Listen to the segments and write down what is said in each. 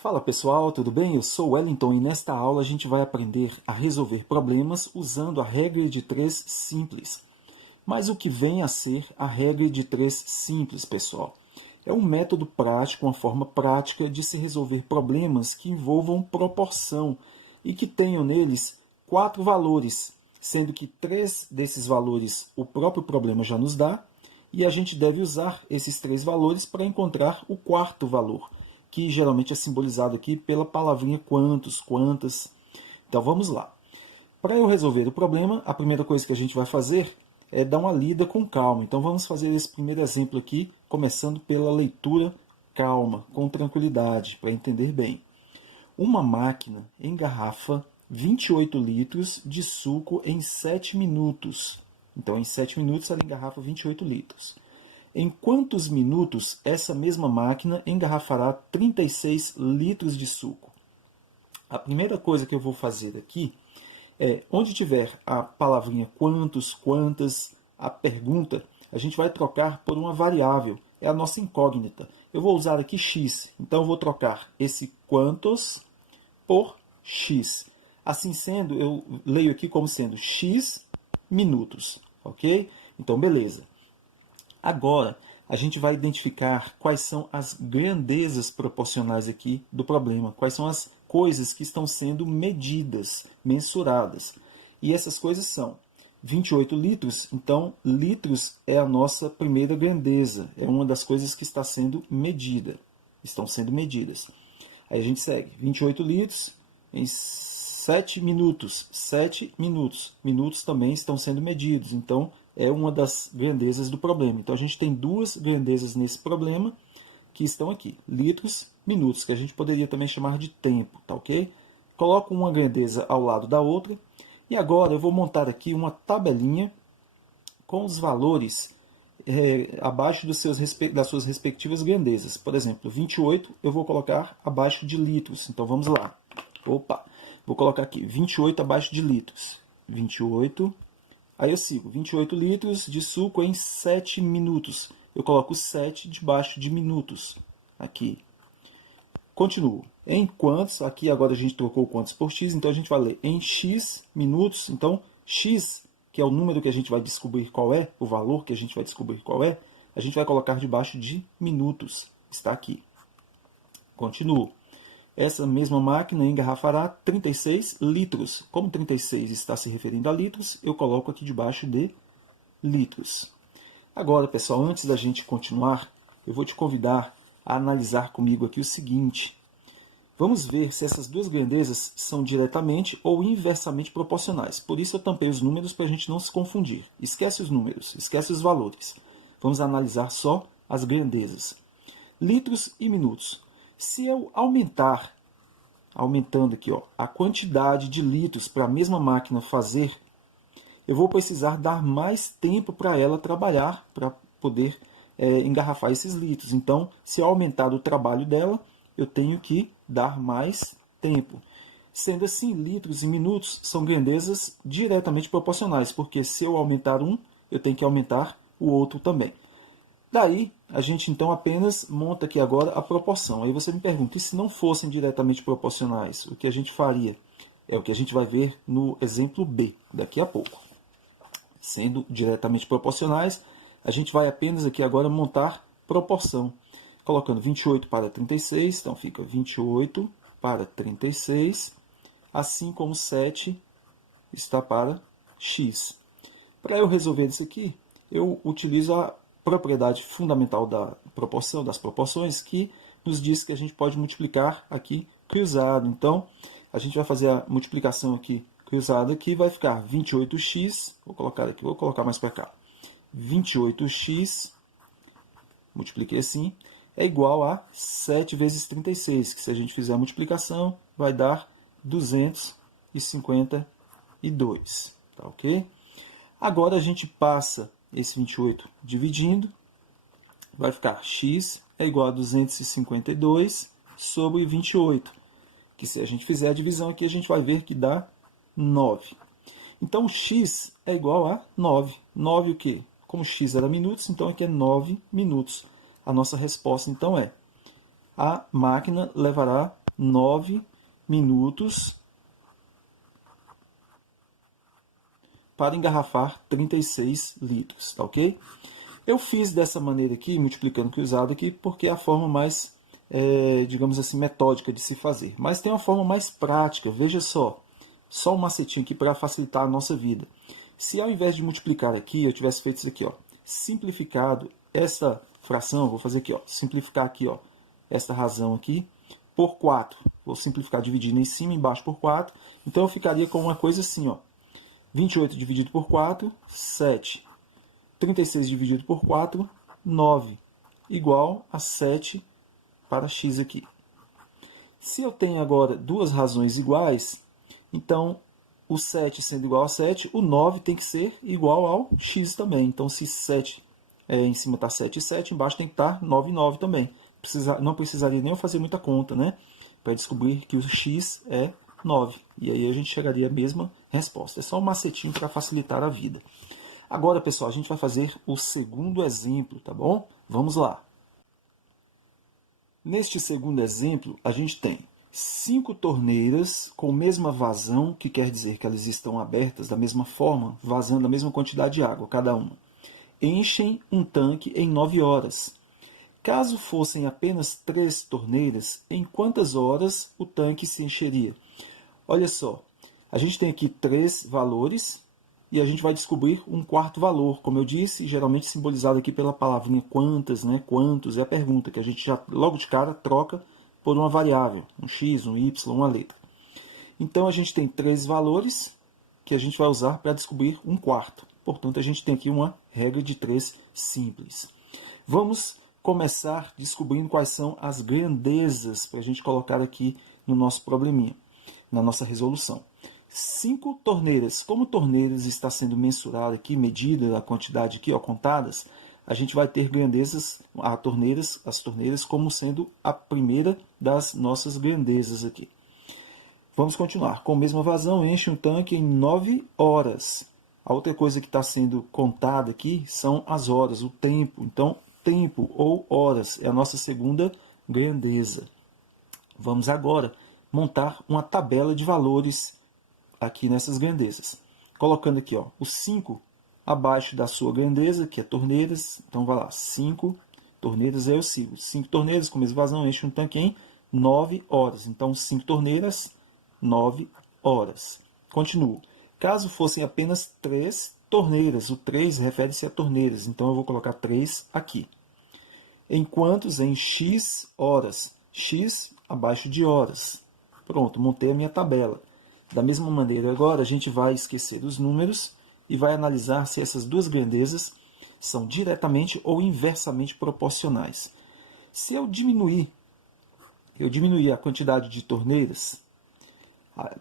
Fala pessoal, tudo bem? Eu sou o Wellington e nesta aula a gente vai aprender a resolver problemas usando a regra de 3 simples. Mas o que vem a ser a regra de 3 simples, pessoal? É um método prático, uma forma prática de se resolver problemas que envolvam proporção e que tenham neles 4 valores, sendo que 3 desses valores o próprio problema já nos dá, e a gente deve usar esses 3 valores para encontrar o quarto valor, que geralmente é simbolizado aqui pela palavrinha quantos, quantas. Então vamos lá. Para eu resolver o problema, a primeira coisa que a gente vai fazer é dar uma lida com calma. Então vamos fazer esse primeiro exemplo aqui, começando pela leitura calma, com tranquilidade, para entender bem. Uma máquina engarrafa 28 litros de suco em 7 minutos. Então, em 7 minutos, ela engarrafa 28 litros. Em quantos minutos essa mesma máquina engarrafará 36 litros de suco? A primeira coisa que eu vou fazer aqui é, onde tiver a palavrinha quantos, quantas, a pergunta, a gente vai trocar por uma variável, é a nossa incógnita. Eu vou usar aqui x, então eu vou trocar esse quantos por x. Assim sendo, eu leio aqui como sendo x minutos, ok? Então, beleza. Agora, a gente vai identificar quais são as grandezas proporcionais aqui do problema, quais são as coisas que estão sendo medidas, mensuradas. E essas coisas são 28 litros, então litros é a nossa primeira grandeza, é uma das coisas que está sendo medida, estão sendo medidas. Aí a gente segue, 28 litros em 7 minutos, 7 minutos, minutos também estão sendo medidos, então é uma das grandezas do problema. Então a gente tem duas grandezas nesse problema que estão aqui, litros, minutos, que a gente poderia também chamar de tempo, tá ok? Coloco uma grandeza ao lado da outra e agora eu vou montar aqui uma tabelinha com os valores abaixo das suas respectivas grandezas. Por exemplo, 28 eu vou colocar abaixo de litros, então vamos lá. Opa, vou colocar aqui 28 abaixo de litros, 28. Aí eu sigo, 28 litros de suco em 7 minutos. Eu coloco 7 debaixo de minutos. Aqui. Continuo. Em quantos, aqui agora a gente trocou quantos por x, então a gente vai ler em x minutos. Então, x, que é o número que a gente vai descobrir qual é, o valor que a gente vai descobrir qual é, a gente vai colocar debaixo de minutos. Está aqui. Continuo. Essa mesma máquina engarrafará 36 litros. Como 36 está se referindo a litros, eu coloco aqui debaixo de litros. Agora, pessoal, antes da gente continuar, eu vou te convidar a analisar comigo aqui o seguinte. Vamos ver se essas duas grandezas são diretamente ou inversamente proporcionais. Por isso eu tampei os números para a gente não se confundir. Esquece os números, esquece os valores. Vamos analisar só as grandezas. Litros e minutos. Se eu aumentando aqui ó, a quantidade de litros para a mesma máquina fazer, eu vou precisar dar mais tempo para ela trabalhar, para poder engarrafar esses litros. Então, se eu aumentar o trabalho dela, eu tenho que dar mais tempo. Sendo assim, litros e minutos são grandezas diretamente proporcionais, porque se eu aumentar um, eu tenho que aumentar o outro também. Daí, a gente então apenas monta aqui agora a proporção. Aí você me pergunta, e se não fossem diretamente proporcionais, o que a gente faria? É o que a gente vai ver no exemplo B, daqui a pouco. Sendo diretamente proporcionais, a gente vai apenas aqui agora montar proporção. Colocando 28 para 36, então fica 28 para 36, assim como 7 está para x. Para eu resolver isso aqui, eu utilizo a propriedade fundamental da proporção, das proporções, que nos diz que a gente pode multiplicar aqui cruzado. Então, a gente vai fazer a multiplicação aqui cruzada, que vai ficar 28x, vou colocar aqui, vou colocar mais para cá, 28x, multipliquei assim, é igual a 7 vezes 36, que se a gente fizer a multiplicação, vai dar 252, tá ok? Agora a gente passa esse 28 dividindo, vai ficar x é igual a 252 sobre 28, que se a gente fizer a divisão aqui, a gente vai ver que dá 9. Então, x é igual a 9. 9 o quê? Como x era minutos, então aqui é 9 minutos. A nossa resposta, então, é a máquina levará 9 minutos para engarrafar 36 litros, tá ok? Eu fiz dessa maneira aqui, multiplicando o cruzado aqui, porque é a forma mais, digamos assim, metódica de se fazer. Mas tem uma forma mais prática, veja só um macetinho aqui para facilitar a nossa vida. Se ao invés de multiplicar aqui, eu tivesse feito isso aqui, ó, simplificado essa fração, vou fazer aqui, ó, simplificar aqui, ó, esta razão aqui, por 4. Vou simplificar dividindo em cima e embaixo por 4. Então eu ficaria com uma coisa assim, ó, 28 dividido por 4, 7. 36 dividido por 4, 9. Igual a 7 para x aqui. Se eu tenho agora duas razões iguais, então o 7 sendo igual a 7, o 9 tem que ser igual ao x também. Então, se 7 em cima está 7 e 7, embaixo tem que estar 9 e 9 também. Não precisaria nem eu fazer muita conta, né? Para descobrir que o x é 9. E aí a gente chegaria à mesma resposta. É só um macetinho para facilitar a vida. Agora, pessoal, a gente vai fazer o segundo exemplo, tá bom? Vamos lá. Neste segundo exemplo, a gente tem 5 torneiras com mesma vazão, que quer dizer que elas estão abertas da mesma forma, vazando a mesma quantidade de água, cada uma. Enchem um tanque em 9 horas. Caso fossem apenas 3 torneiras, em quantas horas o tanque se encheria? Olha só, a gente tem aqui 3 valores e a gente vai descobrir um quarto valor, como eu disse, geralmente simbolizado aqui pela palavrinha quantas, né? Quantos é a pergunta, que a gente já logo de cara troca por uma variável, um x, um y, uma letra. Então a gente tem 3 valores que a gente vai usar para descobrir um quarto. Portanto, a gente tem aqui uma regra de 3 simples. Vamos começar descobrindo quais são as grandezas para a gente colocar aqui no nosso probleminha, na nossa resolução. 5 torneiras. Como torneiras está sendo mensurada aqui, medida a quantidade aqui, ó, contadas, a gente vai ter grandezas, as torneiras como sendo a primeira das nossas grandezas aqui. Vamos continuar. Com a mesma vazão, enche um tanque em 9 horas. A outra coisa que está sendo contada aqui são as horas, o tempo. Então, tempo ou horas é a nossa segunda grandeza. Vamos agora montar uma tabela de valores aqui nessas grandezas. Colocando aqui, ó, o 5 abaixo da sua grandeza, que é torneiras. Então, vai lá, 5 torneiras, aí eu sigo. 5 torneiras com mesma vazão, enche um tanque em 9 horas. Então, 5 torneiras, 9 horas. Continuo. Caso fossem apenas 3 torneiras, o 3 refere-se a torneiras, então eu vou colocar 3 aqui. Em quantos? Em x horas. X abaixo de horas. Pronto, montei a minha tabela. Da mesma maneira, agora a gente vai esquecer os números e vai analisar se essas duas grandezas são diretamente ou inversamente proporcionais. Se eu diminuir a quantidade de torneiras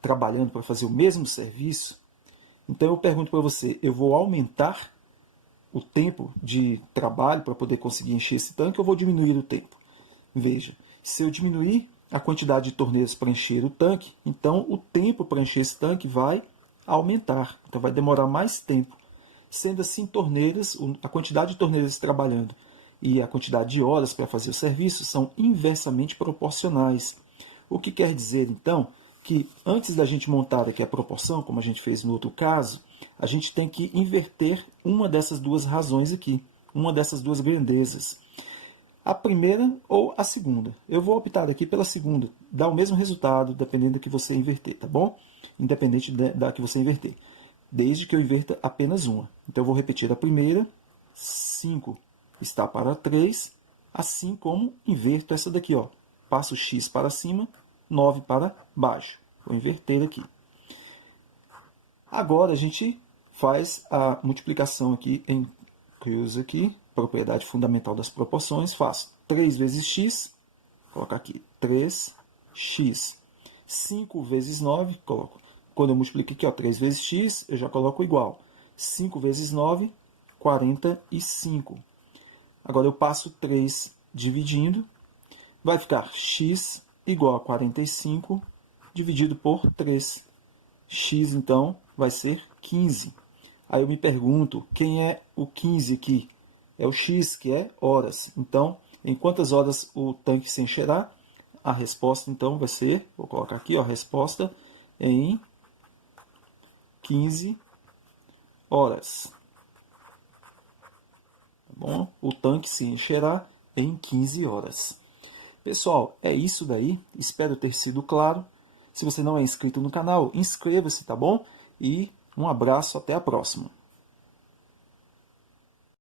trabalhando para fazer o mesmo serviço, então eu pergunto para você, eu vou aumentar o tempo de trabalho para poder conseguir encher esse tanque ou vou diminuir o tempo? Veja, se eu diminuir a quantidade de torneiras para encher o tanque, então o tempo para encher esse tanque vai aumentar. Então vai demorar mais tempo. Sendo assim, torneiras, a quantidade de torneiras trabalhando e a quantidade de horas para fazer o serviço são inversamente proporcionais. O que quer dizer, então, que antes da gente montar aqui a proporção, como a gente fez no outro caso, a gente tem que inverter uma dessas duas razões aqui, uma dessas duas grandezas. A primeira ou a segunda. Eu vou optar aqui pela segunda. Dá o mesmo resultado, dependendo da que você inverter, tá bom? Independente da que você inverter. Desde que eu inverta apenas uma. Então, eu vou repetir a primeira. 5 está para 3. Assim como inverto essa daqui, ó. Passo x para cima, 9 para baixo. Vou inverter aqui. Agora, a gente faz a multiplicação aqui em cruz aqui, propriedade fundamental das proporções, faço 3 vezes x, vou colocar aqui 3x. 5 vezes 9, coloco. Quando eu multiplico aqui, ó, 3 vezes x, eu já coloco igual. 5 vezes 9, 45. Agora eu passo 3 dividindo, vai ficar x igual a 45 dividido por 3. X, então, vai ser 15. Aí eu me pergunto, quem é o 15 aqui? É o x, que é horas. Então, em quantas horas o tanque se encherá? A resposta, então, vai ser, vou colocar aqui, ó, a resposta em 15 horas. Tá bom? O tanque se encherá em 15 horas. Pessoal, é isso daí. Espero ter sido claro. Se você não é inscrito no canal, inscreva-se, tá bom? E um abraço, até a próxima.